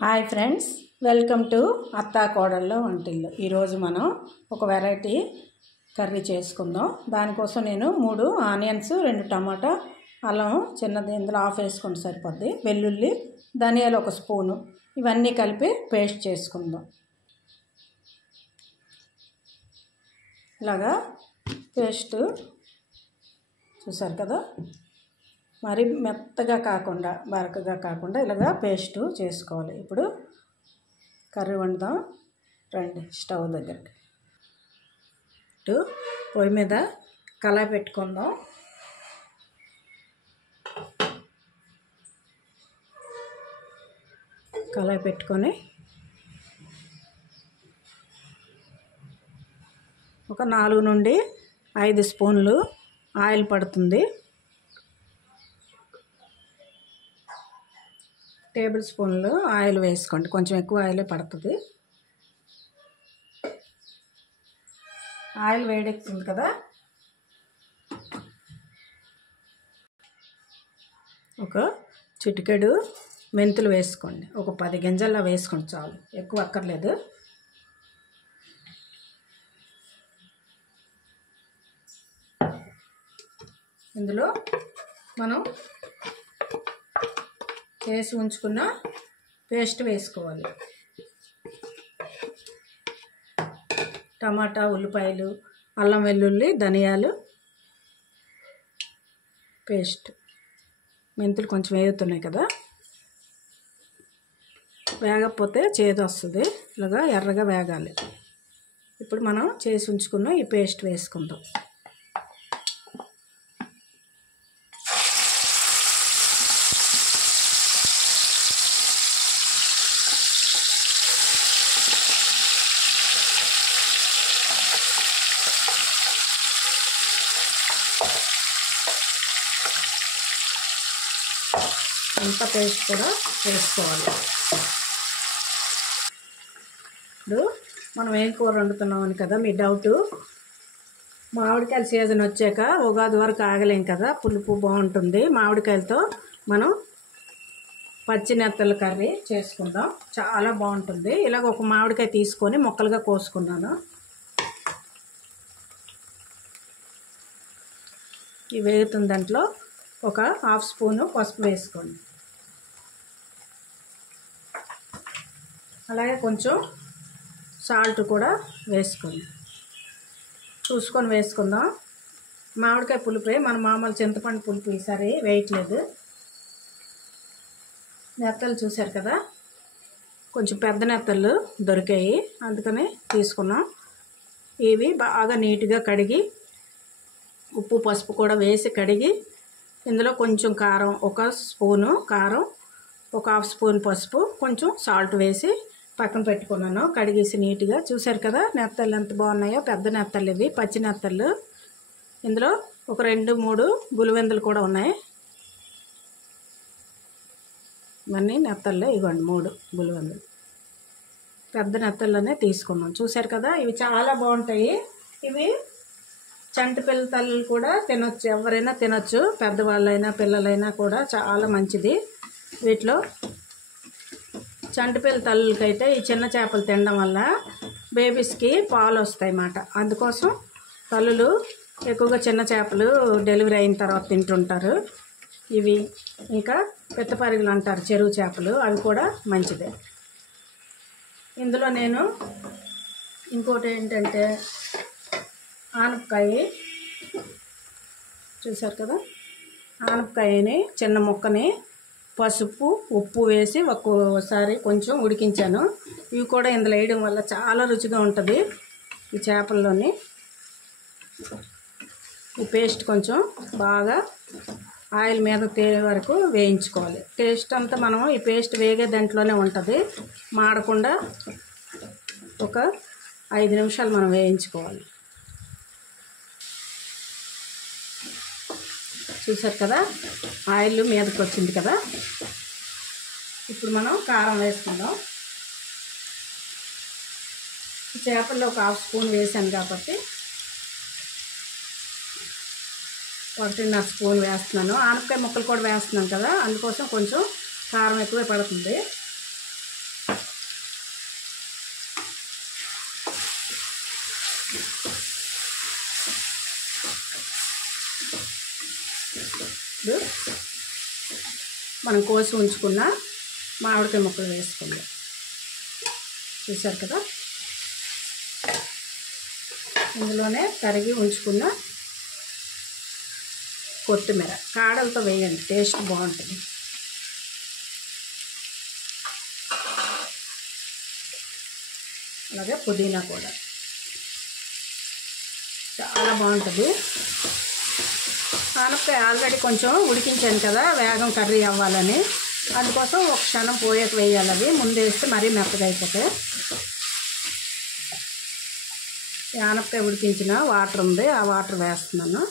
Hi friends, welcome to అత్తా కోడళ్ళ వంటిల్లు. ఈరోజు మనం ఒక వెరైటీ కర్రీ చేసుకుందాం. దానికోసం నేను 3 ఆనియన్స్, 2 టమాటా, అల్లం చిన్నది ఇందులో హాఫ్ వేసుకుంటే సరిపోద్ది, వెల్లుల్లి, ధనియాలు 1 స్పూను, ఇవన్నీ కలిపి పేస్ట్ చేసుకుందాం. ఇలాగా పేస్ట్ చూసారు కదా, మరి మెత్తగా కాకుండా బరకగా కాకుండా ఇలాగా పేస్ట్ చేసుకోవాలి. ఇప్పుడు కర్రీ వండుదాం రండి. స్టవ్ దగ్గరికి ఇటు పొయ్యి మీద కళాయి పెట్టుకుందాం. కళాయి పెట్టుకొని ఒక 4 నుండి 5 స్పూన్లు ఆయిల్ పడుతుంది. టేబుల్ స్పూన్లు ఆయిల్ వేసుకోండి, కొంచెం ఎక్కువ ఆయిలే పడుతుంది. ఆయిల్ వేడెక్కుతుంది కదా, ఒక చిటికెడు మెంతులు వేసుకోండి. ఒక 10 గింజల్లో వేసుకోండి చాలు, ఎక్కువ అక్కర్లేదు. ఇందులో మనం చేసి ఉంచుకున్న పేస్ట్ వేసుకోవాలి. టమాటా, ఉల్లిపాయలు, అల్లం వెల్లుల్లి, ధనియాలు పేస్ట్. మెంతులు కొంచెం వేగుతున్నాయి కదా, వేగకపోతే చేదు వస్తుంది. ఇలాగా ఎర్రగా వేగాలి. ఇప్పుడు మనం చేసి ఉంచుకున్న ఈ పేస్ట్ వేసుకుందాం. అంత పేస్ట్ కూడా వేసుకోవాలి. ఇప్పుడు మనం ఏం కూర వండుతున్నామని కదా మీ డౌటు. మామిడికాయల సీజన్ వచ్చాక ఉగాది వరకు ఆగలేం కదా, పులుపు బాగుంటుంది. మామిడికాయలతో మనం పచ్చి నెత్తల కర్రీ చేసుకుందాం, చాలా బాగుంటుంది. ఇలాగ ఒక మామిడికాయ తీసుకొని ముక్కలుగా కోసుకున్నాను. ఈ వేగుతున్న దాంట్లో ఒక హాఫ్ స్పూను పసుపు వేసుకోండి. అలాగే కొంచెం సాల్ట్ కూడా వేసుకోండి, చూసుకొని వేసుకుందాం. మామిడికాయ పులుపే, మన మామూలు చింతపండు పులుపు ఈసారి వేయట్లేదు. నెత్తలు చూశారు కదా, కొంచెం పెద్ద నెత్తలు దొరికాయి, అందుకని తీసుకున్నాం. ఇవి బాగా నీట్గా కడిగి ఉప్పు పసుపు కూడా వేసి కడిగి ఇందులో కొంచెం కారం, 1 స్పూను కారం, ఒక హాఫ్ స్పూన్ పసుపు, కొంచెం సాల్ట్ వేసి పక్కన పెట్టుకున్నాను. కడిగేసి నీట్గా. చూశారు కదా నెత్తళ్ళు ఎంత బాగున్నాయో, పెద్ద నెత్తళ్ళు ఇవి, పచ్చి నెత్తళ్ళు. ఇందులో ఒక 2-3 గులివెందులు కూడా ఉన్నాయి. ఇవన్నీ నెత్తళ్ళే, ఇవ్వండి 3 గులివెందులు. పెద్ద నెత్తళ్ళనే తీసుకున్నాం. చూశారు కదా, ఇవి చాలా బాగుంటాయి. ఇవి చంటి పిల్లలు కూడా తినొచ్చు, ఎవరైనా తినొచ్చు, పెద్దవాళ్ళైనా పిల్లలైనా కూడా చాలా మంచిది. వీటిలో చంటిపిల్ల తల్లులకైతే ఈ చిన్న చేపలు తినడం వల్ల బేబీస్కి పాలు వస్తాయి అన్నమాట. అందుకోసం తల్లులు ఎక్కువగా చిన్న చేపలు డెలివరీ అయిన తర్వాత తింటుంటారు. ఇవి ఇంకా పెత్తపరుగులు అంటారు, చెరువు చేపలు, అవి కూడా మంచిదే. ఇందులో నేను ఇంకోటి ఏంటంటే ఆనపకాయ, చూసారు కదా, ఆనపకాయని చిన్న ముక్కని పసుపు ఉప్పు వేసి ఒక్కోసారి కొంచెం ఉడికించాను. ఇవి కూడా ఇందులో వేయడం వల్ల చాలా రుచిగా ఉంటుంది ఈ చేపల్లోని. ఈ పేస్ట్ కొంచెం బాగా ఆయిల్ మీద తేలే వరకు వేయించుకోవాలి. టేస్ట్ అంతా మనం ఈ పేస్ట్ వేగే దాంట్లోనే ఉంటుంది, మాడకుండా ఒక 5 నిమిషాలు మనం వేయించుకోవాలి. చూసారు కదా, ఆయిల్ మీదకి వచ్చింది కదా. ఇప్పుడు మనం కారం వేసుకుందాం. చేపల్లో ఒక హాఫ్ స్పూన్ వేసాను కాబట్టి 1.5 స్పూన్ వేస్తున్నాను. ఆనపకాయ ముక్కలు కూడా వేస్తున్నాను కదా, అందుకోసం కొంచెం కారం ఎక్కువే పడుతుంది. మనం కోసి ఉంచుకున్న మామిడికాయ ముక్కలు వేసుకుందాం. చూసారు కదా, ఇందులోనే తరిగి ఉంచుకున్న కొత్తిమీర కాడలతో వేయండి, టేస్ట్ బాగుంటుంది. అలాగే పుదీనా కూడా చాలా బాగుంటుంది. ఆనపకాయ ఆల్రెడీ కొంచెం ఉడికించాను కదా వేగం కర్రీ అవ్వాలని, అందుకోసం ఒక క్షణం పోయాక వేయాలి. అవి ముందు వేస్తే మరీ మెత్తగా అయిపోతాయి. ఆనపకాయ ఉడికించిన వాటర్ ఉంది, ఆ వాటర్ వేస్తున్నాను.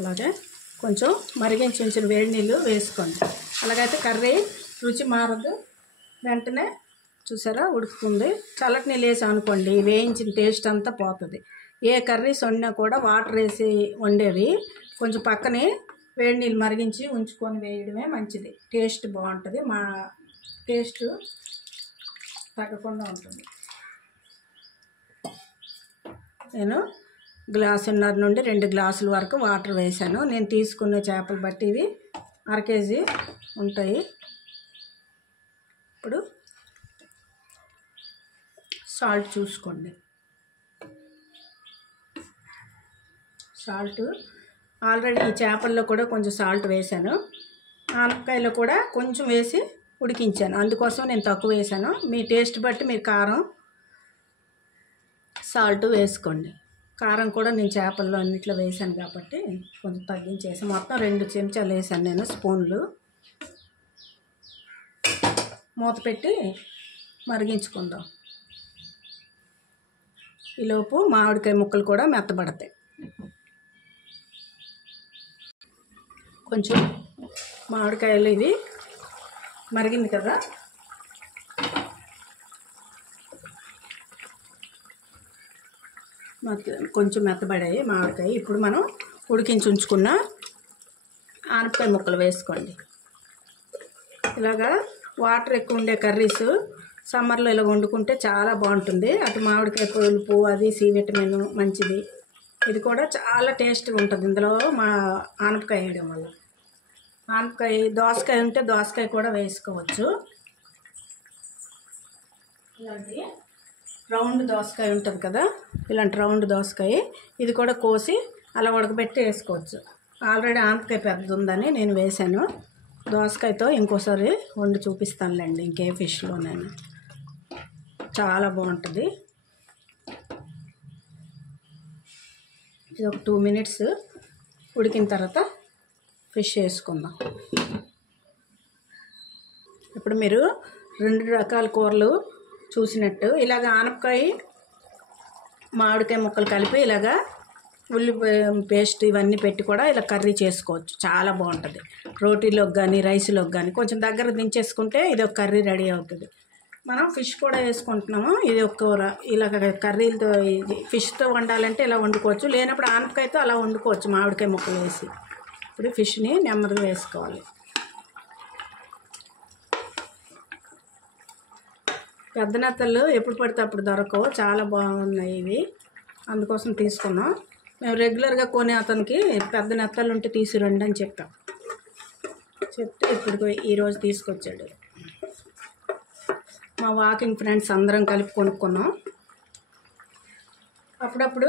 అలాగే కొంచెం మరిగించి ఉంచిన వేడి నీళ్ళు వేసుకోండి. అలాగైతే కర్రీ రుచి మారదు, వెంటనే చూసారా ఉడుకుతుంది. చల్లటి నీళ్ళు వేసి అనుకోండి, వేయించిన టేస్ట్ అంతా పోతుంది. ఏ కర్రీస్ వండినా కూడా వాటర్ వేసి వండేవి కొంచెం పక్కనే వేడి నీళ్ళు మరిగించి ఉంచుకొని వేయడమే మంచిది. టేస్ట్ బాగుంటుంది, మా టేస్ట్ తగ్గకుండా ఉంటుంది. నేను గ్లాసున్నర నుండి 2 గ్లాసుల వరకు వాటర్ వేసాను. నేను తీసుకున్న చేపలు బట్టి ఇవి అర కేజీ ఉంటాయి. ఇప్పుడు సాల్ట్ చూసుకోండి. సాల్ట్ ఆల్రెడీ ఈ చేపల్లో కూడా కొంచెం సాల్ట్ వేసాను, ఆనపకాయలో కూడా కొంచెం వేసి ఉడికించాను, అందుకోసం నేను తక్కువ వేసాను. మీ టేస్ట్ బట్టి మీరు కారం సాల్ట్ వేసుకోండి. కారం కూడా నేను చేపల్లో అన్నిట్లో వేసాను కాబట్టి కొంచెం తగ్గించేసి మొత్తం 2 చెంచాలు వేసాను నేను, స్పూన్లు. మూత పెట్టి మరిగించుకుందాం. ఈలోపు మామిడికాయ ముక్కలు కూడా మెత్తబడతాయి. కొంచెం మామిడికాయలు ఇవి మరిగింది కదా, కొంచెం మెత్తబడాయి మామిడికాయ. ఇప్పుడు మనం ఉడికించి ఉంచుకున్న ఆనపకాయ ముక్కలు వేసుకోండి. ఇలాగా వాటర్ ఎక్కువ ఉండే కర్రీస్ సమ్మర్లో ఇలా వండుకుంటే చాలా బాగుంటుంది. అటు మామిడికాయ పులుపు, అది సి విటమిన్ మంచిది. ఇది కూడా చాలా టేస్ట్గా ఉంటుంది ఇందులో మా ఆనపకాయ వేయడం వల్ల. ఆనపకాయ దోసకాయ ఉంటే దోసకాయ కూడా వేసుకోవచ్చు. ఇలాంటి రౌండ్ దోసకాయ ఉంటుంది కదా, ఇలాంటి రౌండ్ దోసకాయ ఇది కూడా కోసి అలా ఉడకబెట్టి వేసుకోవచ్చు. ఆల్రెడీ ఆనపకాయ పెద్దది ఉందని నేను వేసాను. దోసకాయతో ఇంకోసారి వండి చూపిస్తానులేండి, ఇంకే ఫిష్లో నేను. చాలా బాగుంటుంది. ఇది ఒక 2 మినిట్స్ ఉడికిన తర్వాత ఫిష్ వేసుకుందాం. ఇప్పుడు మీరు 2 రకాల కూరలు చూసినట్టు ఇలాగ ఆనపకాయ మామిడికాయ ముక్కలు కలిపి ఇలాగా ఉల్లిపాయ పేస్ట్ ఇవన్నీ పెట్టి కూడా ఇలా కర్రీ చేసుకోవచ్చు. చాలా బాగుంటుంది. రోటీలోకి కానీ రైస్లోకి కానీ కొంచెం దగ్గర దించేసుకుంటే ఇది ఒక కర్రీ రెడీ అవుతుంది. మనం ఫిష్ కూడా వేసుకుంటున్నాము. ఇది ఒక కూర. ఇలాగ కర్రీలతో ఫిష్తో వండాలంటే ఇలా వండుకోవచ్చు, లేనప్పుడు ఆనపకాయతో అలా వండుకోవచ్చు మామిడికాయ ముక్కలు వేసి. ఇప్పుడు ఫిష్ని నెమ్మదిగా వేసుకోవాలి. పెద్ద నెత్తళ్ళు ఎప్పుడు పడితే అప్పుడు దొరకవు, చాలా బాగున్నాయి ఇవి, అందుకోసం తీసుకున్నాం. మేము రెగ్యులర్గా కొనే అతనికి పెద్ద నెత్తళ్ళు ఉంటే తీసుకురండి అని చెప్తే ఇప్పుడు ఈరోజు తీసుకొచ్చాడు. మా వాకింగ్ ఫ్రెండ్స్ అందరం కలిపి కొనుక్కున్నాం. అప్పుడప్పుడు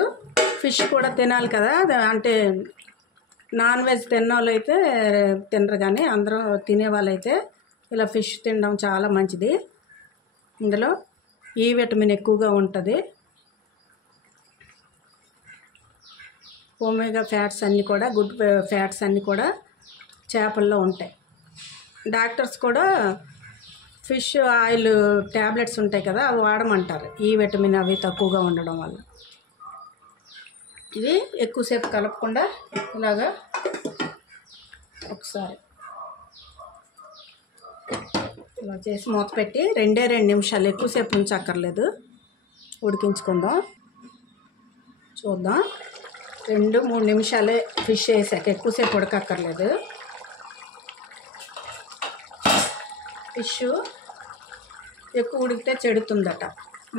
ఫిష్ కూడా తినాలి కదా, అంటే నాన్ వెజ్ తిన్నవాళ్ళు అయితే తినరు, కానీ అందరం తినేవాళ్ళు అయితే ఇలా ఫిష్ తినడం చాలా మంచిది. ఇందులో ఈ విటమిన్ ఎక్కువగా ఉంటుంది. ఒమేగా ఫ్యాట్స్ అన్నీ కూడా, గుడ్ ఫ్యాట్స్ అన్నీ కూడా చేపల్లో ఉంటాయి. డాక్టర్స్ కూడా ఫిష్ ఆయిల్ ట్యాబ్లెట్స్ ఉంటాయి కదా, అవి వాడమంటారు ఈ విటమిన్ అవి తక్కువగా ఉండడం వల్ల. ఇది ఎక్కువసేపు కలపకుండా ఇలాగా ఒకసారి ఇలా చేసి మూత పెట్టి 2 నిమిషాలు, ఎక్కువసేపు ఉంచక్కర్లేదు, ఉడికించుకుందాం. చూద్దాం. 2-3 నిమిషాలే ఫిష్ వేసాక, ఎక్కువసేపు ఉడకక్కర్లేదు. ఫిష్ ఎక్కువ ఉడికితే చెడుతుందట,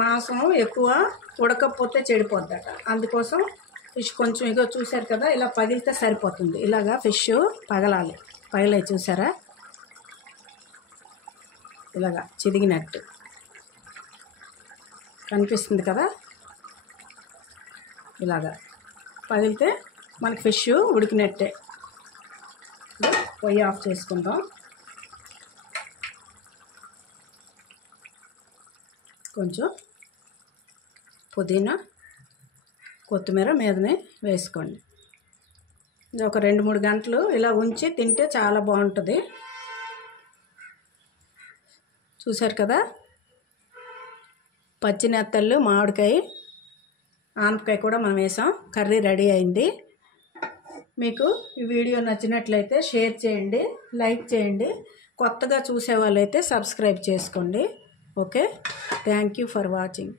మాంసం ఎక్కువ ఉడకపోతే చెడిపోద్దట. అందుకోసం ఫిష్ కొంచెం ఇగో చూసారు కదా, ఇలా పగిలితే సరిపోతుంది. ఇలాగా ఫిష్ పగలాలి. పగలాయి చూసారా, ఇలాగా చిదిగినట్టు కనిపిస్తుంది కదా. ఇలాగా పగిలితే మనకి ఫిష్ ఉడికినట్టే. పొయ్యి ఆఫ్ చేసుకుందాం. కొంచెం పుదీనా కొత్తిమీర మీదనే వేసుకోండి. ఇది ఒక 2-3 గంటలు ఇలా ఉంచి తింటే చాలా బాగుంటుంది. చూసారు కదా, పచ్చి నెత్తళ్ళు, మామిడికాయ, ఆనపకాయ కూడా మనం వేసాం. కర్రీ రెడీ అయింది. మీకు ఈ వీడియో నచ్చినట్లయితే షేర్ చేయండి, లైక్ చేయండి. కొత్తగా చూసే వాళ్ళైతే సబ్స్క్రైబ్ చేసుకోండి. Okay, thank you for watching.